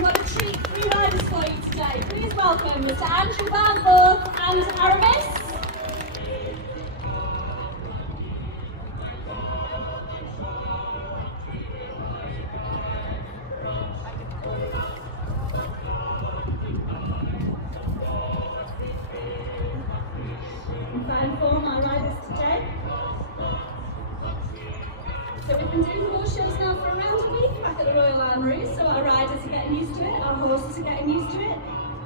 What a treat, 3 riders for you today. Please welcome Mr. Andrew Barnforth and Aramis. In fine form, our riders today. So we've been doing horse shows now for around a week back at the Royal Armoury, so our riders are getting used to it, our horses are getting used to it.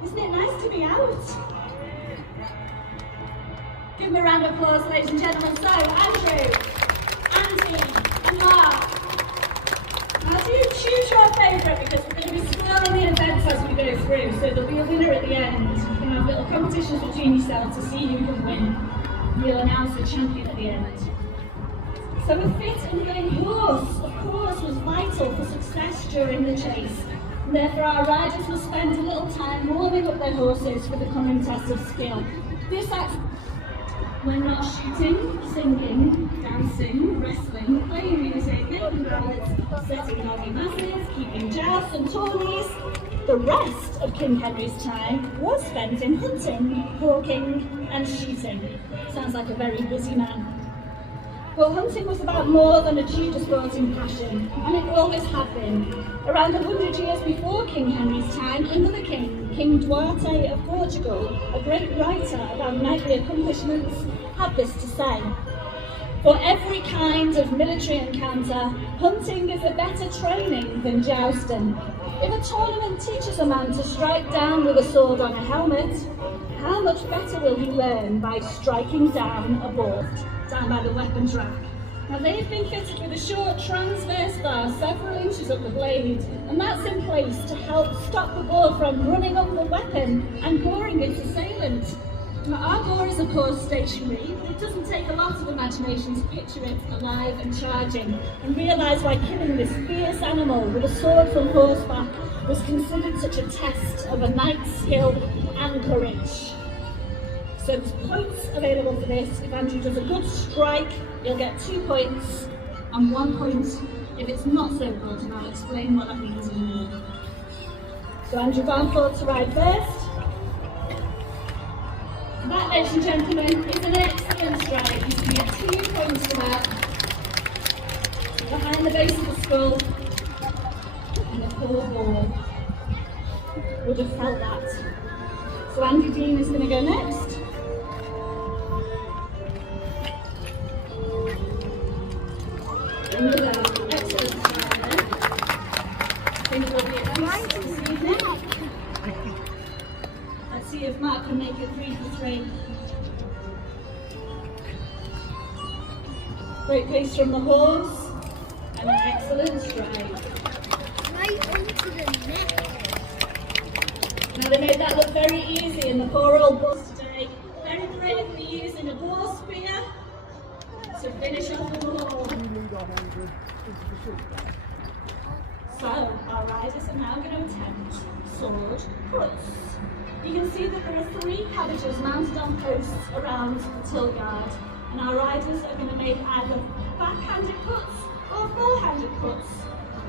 Isn't it nice to be out? Give them a round of applause, ladies and gentlemen. So, Andrew, Andy, and Mark. Now do choose your favourite because we're going to be swirling the events as we go through, so there'll be a winner at the end. You can have little competitions between yourselves to see who can win. We'll announce the champion at the end. So a fit and willing horse, of course, was vital for success during the chase. And therefore our riders will spend a little time warming up their horses for the coming test of skill. This acts when not shooting, singing, dancing, wrestling, playing music, making ballads, setting healthy masses, keeping jousts and tourneys. The rest of King Henry's time was spent in hunting, hawking and shooting. Sounds like a very busy man. Well, hunting was about more than a Tudor sporting passion, and it always had been. Around 100 years before King Henry's time, another king, King Duarte of Portugal, a great writer about knightly accomplishments, had this to say. For every kind of military encounter, hunting is a better training than jousting. If a tournament teaches a man to strike down with a sword on a helmet, how much better will he learn by striking down a bolt down by the weapons rack? Now they've been fitted with a short transverse bar several inches up the blade, and that's in place to help stop the bore from running up the weapon and goring its assailant. Now our boar is of course stationary, but it doesn't take a lot of imagination to picture it alive and charging, and realise why killing this fierce animal with a sword from horseback was considered such a test of a knight's skill and courage. So there's points available for this. If Andrew does a good strike, you'll get 2 points, and 1 point if it's not so good, and I'll explain what that means in a minute. So Andrew Barnforth to ride first. That, ladies and gentlemen, is an excellent strike. You can get 2 points for that. Behind the base of the skull, and the poor ball would have felt that. So Andy Dean is going to go next. Another excellent strike there. I think it will be a feast this evening. Let's see if Mark can make it 3 for 3. Great pace from the horse, and an excellent stride. Right onto the neck. Now they made that look very easy, and the poor old boss today very bravely using a boar spear to finish off the ball. So our riders are now going to attempt sword cuts. You can see that there are 3 cabbages mounted on posts around the tilt yard, and our riders are going to make either backhanded cuts or forehanded cuts.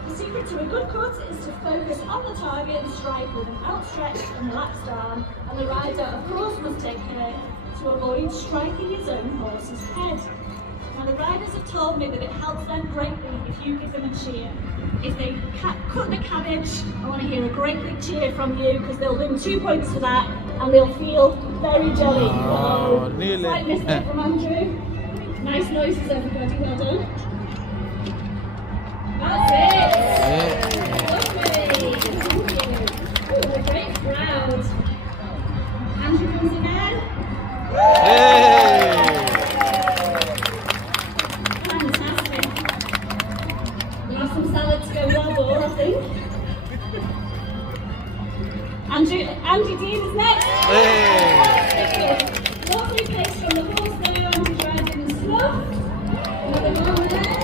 The secret to a good cut is to focus on the target and strike with an outstretched and relaxed arm, and the rider of course must take care to avoid striking his own horse's head. Now the riders have told me that it helps them greatly if you give them a cheer. If they cut the cabbage, I want to hear a great big cheer from you, because they'll win 2 points for that, and they'll feel very jolly. Oh, nearly. Slight mistake from Andrew. Nice noises, everybody. Well done. That's it. Lovely. Thank you. Ooh, a great crowd. Andrew comes in there. Hey! Fantastic. We'll have some salad to go well more, I think. Andy Dean is next. Hey! Lovely pace from the horse there. Andy's riding in slow. Another one there.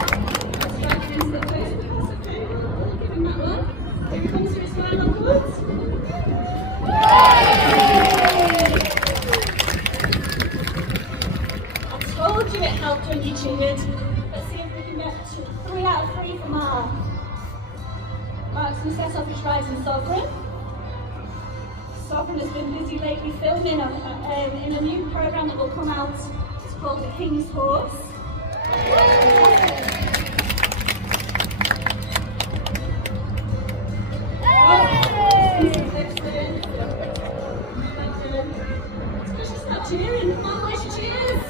Striking into the post. That's okay. We'll give him that one. Here he comes to his final upwards. I told you it helped when you cheered. Let's see if we can get 3 out of 3 for Mark. Mark's going to set off his rising sovereign. Sovereign has been busy lately filming in a new programme that will come out. It's called The King's Horse. Cheering, come on, where's your cheers?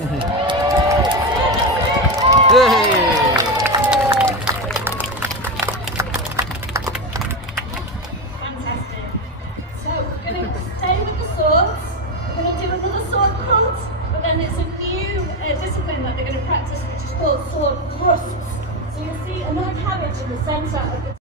Fantastic. So we're going to stay with the swords. We're going to do another sword cut, but then it's a new discipline that they're going to practice, which is called sword thrusts. So you'll see another cabbage in the centre of the.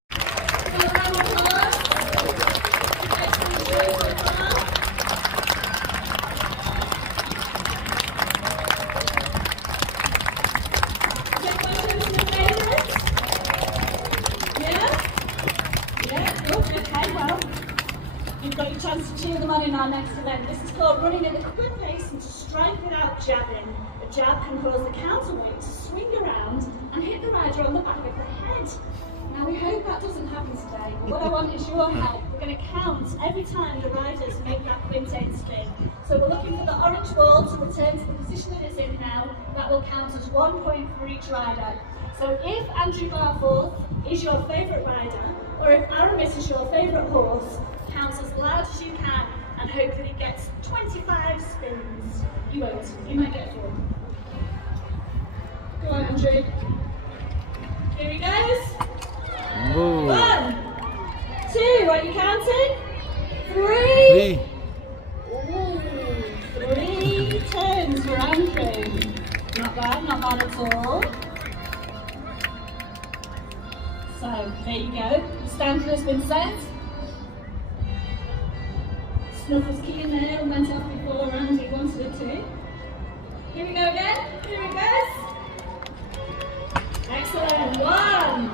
You've got your chance to cheer them on in our next event. This is called running at a quick pace and to strike without jabbing. A jab can cause the counterweight to swing around and hit the rider on the back of the head. Now we hope that doesn't happen today, but what I want is your help. We're going to count every time the riders make that Quintain spin. So we're looking for the orange ball to return to the position that it's in now. That will count as 1 point for each rider. So if Andrew Garforth is your favourite rider, or if Aramis is your favourite horse, count as loud as you can and hope that it gets 25 spins. You won't, you might get 4. Go on, Andrew. Here he goes. Ooh. 1, 2, are you counting? 3. Ooh, 3 turns for Andrew. Not bad at all. So, there you go. The standard has been set. Snuff was key in there and went off before Andy wanted it to. Here we go again. Here it goes. Excellent. 1,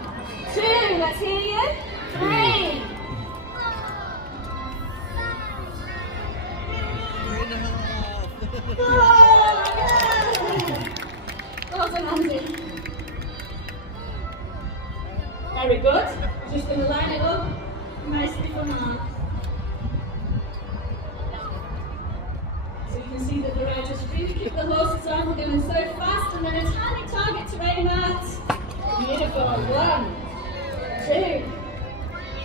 2. Let's hear you. 3. 4. Well done, Andy. Very good. Just going to line it up nicely for Mark. So you can see that the riders really keep the horses on. We're going so fast, and then a tiny target to aim at. Beautiful. 1, 2,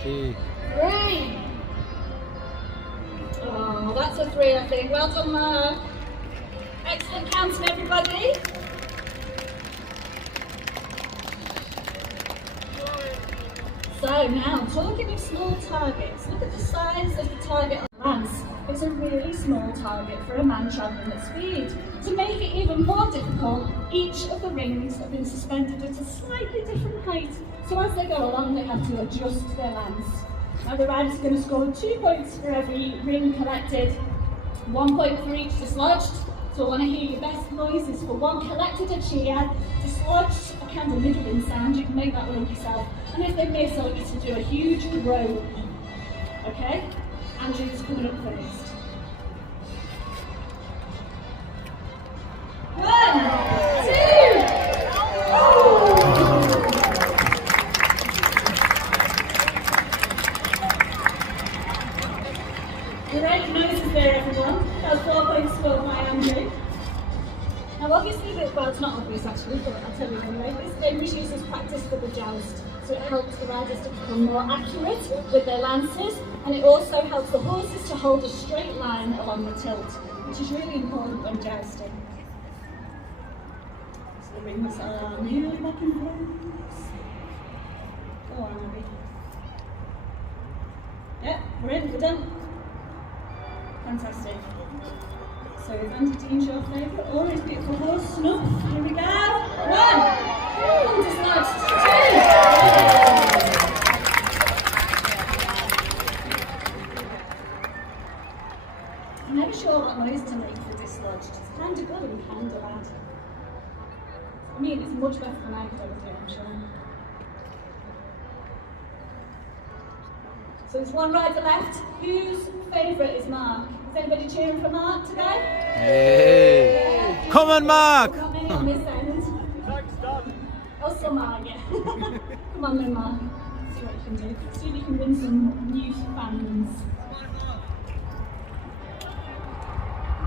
3. Oh, that's a 3, I think. Well done, Mark. Excellent counting, everybody. So now, talking of small targets, look at the size of the target on the lance. It's a really small target for a man travelling at speed. To make it even more difficult, each of the rings have been suspended at a slightly different height. So as they go along, they have to adjust their lance. Now the riders are going to score 2 points for every ring collected, 1 point for each dislodged. So I want to hear your best noises for 1 collected a cheer, dislodged a kind of middling sound. You can make that one yourself. And if they miss, I want you to do a huge groan. Okay? Andrew's coming up first. 1, 2. Great noises there, everyone. That's 4 points scored by Andrew. Now obviously, well it's not obvious actually, but I'll tell you anyway, this game was used as practice for the joust. So it helps the riders to become more accurate with their lances, and it also helps the horses to hold a straight line along the tilt, which is really important when jousting. So the rings are nearly back in place. Go on, Abby. Yep, we're in, we're done. Fantastic. So if Andy Dean's your favourite, or his beautiful horse, Snuff, here we go. 1, dislodged, 2. I'm never sure what noise to make for dislodged. It's kind of good and kind of bad. I mean, it's much better than I could ever do, I'm sure. So there's 1 rider left. Whose favourite is Mark? Is anybody cheering for Mark today? Hey! Yeah. Come on, Mark! Not many on this end. Oh, some are, yeah. Come on then, Mark. See what you can do. See if you can win some new fans.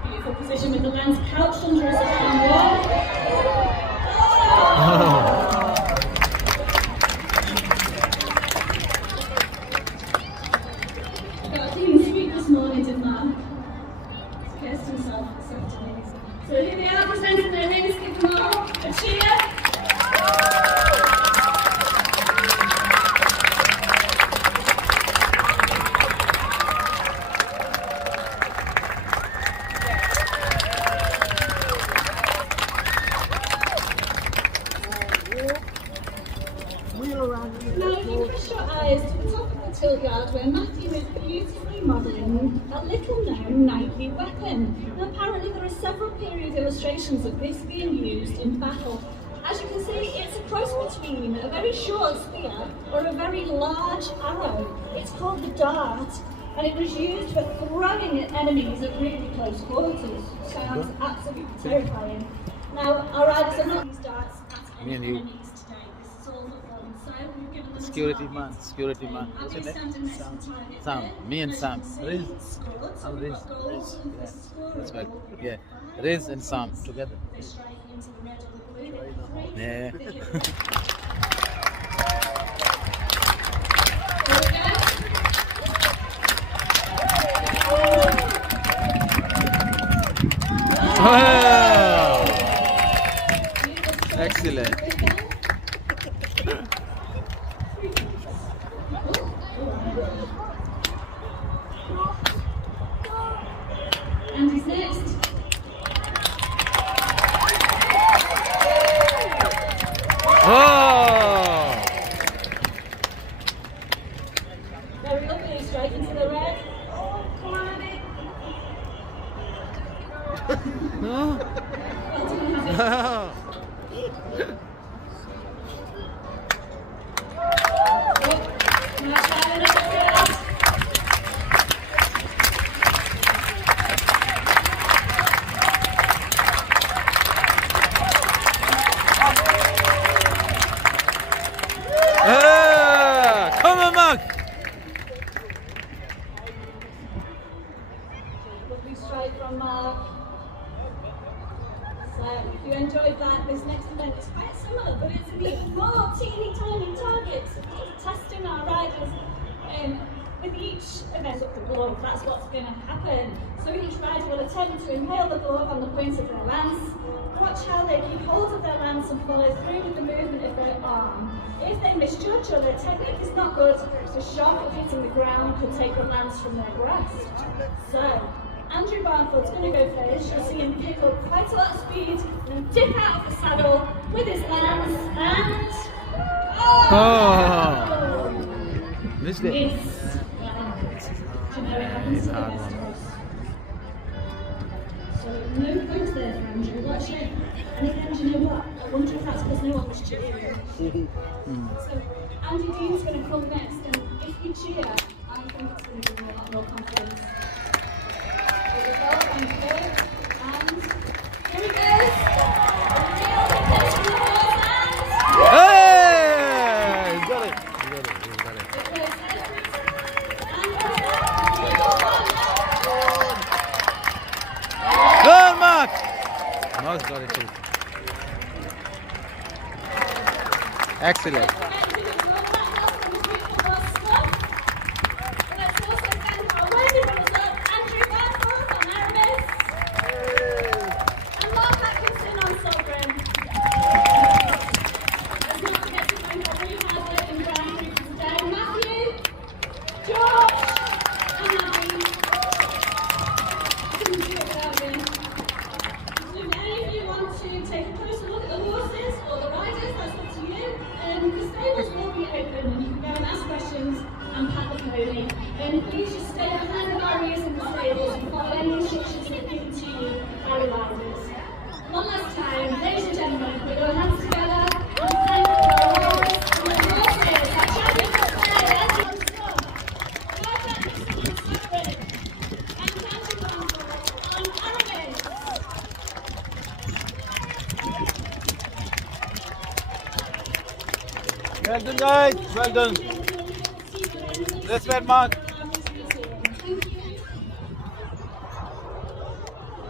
Beautiful position with the lens couched under us around one. Got a clean sweep this morning, didn't I? Cursed himself this afternoon. So here they are presenting their rings, give them all a cheer. Now, if you press your eyes to the top of the tilt yard where Matthew is beautifully modelling a little known Nike weapon. Now, apparently there are several period illustrations of this being used in battle. As you can see, it's a cross between a very short spear or a very large arrow. It's called the dart, and it was used for throwing at enemies at really close quarters. Sounds absolutely terrifying. Now, our riders are not used darts at Me and you. enemies today. This is all the fun. So we've given them Security a man, security man. I'll be Isn't it? standing next to target Sam, there. me and Sam. As you Riz. can see, scored. So And we've Riz. got goals Riz. and Yeah. scorer That's right. goal. Yeah. Riz and Sam together. They're striking into the red or the blue. They create Yeah. the hit. There we go. Wow! Excellent. And he's next. Oh! Very lovely, straight into the red. Oh, come on, Andy. No. Well done, Nice try, next guys. Ah, come on, Mark. Lovely strike from Mark. So if you enjoyed that, this next event is quite similar, but it's a bit more teeny tiny targets. Just testing our riders. With each event of the glove, that's what's going to happen. So each rider will attempt to impale the glove on the point of their lance. Watch how they keep hold of their lance and follow through with the movement of their arm. If they misjudge or their technique is not good, the shock of hitting the ground could take the lance from their grasp. So, Andrew Barnford's going to go first. You'll see him pick up quite a lot of speed and dip out of the saddle with his lance and... Oh! Missed it. Yes. Do you know it happens to the hard best of one. us? So no points there for Andrew. What a shame. And again, do you know what? I wonder if that's because no one was cheering. So Andy Dean's going to come next, and if you cheer, I think it's going to give you a lot more confidence. Here we go, and here he goes. Hey! He's got it. He's got it. He's got it. Good, Mark. Mark's got it too. Excellent. Take a closer look at the horses or the riders, that's up to you. The stables will be open and you can go and ask questions and pat the pony. Please just stay behind the barriers in the stables and follow any instructions that are given to you by the riders. One last time, ladies and gentlemen, put your hands together and thank the riders and the horses. Our champions are there, Andy on top. Roger Christopher Suffren and Andrew Barnford on Aramis. Well done, guys. Well done. Respect, Mark.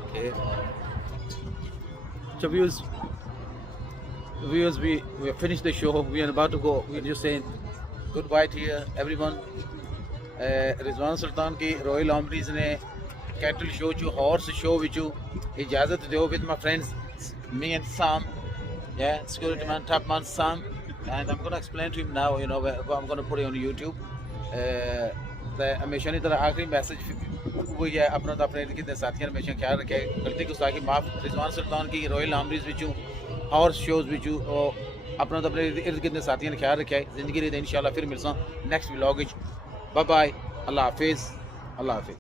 Okay. So viewers, we have finished the show. We are about to go. We are just saying goodbye to you, everyone. Rizwan सुल्तान की royal armouries ने cattle show चो horse show विचू इजाज़त दो with my friends me and Sam, yeah, security man, top man Sam, and I'm gonna explain to him now, you know, I'm gonna put it on YouTube. हमेशा नहीं तरह आखिरी message वो ये अपना तो अपने कितने साथियों हमेशा ख्याल रखे, गलती गुस्ताखी माफ। रिजवान सुल्तान की रॉयल आर्मरीज विचू हॉर्स शोज विचू अपना तो अपने इर्द गिर्द साथियों ने ख्याल रखे। जिंदगी रही इंशाल्लाह फिर मिलसा नेक्स्ट व्लॉग। बाय बाय, अल्लाह हाफिज़, अल्लाह हाफिज़।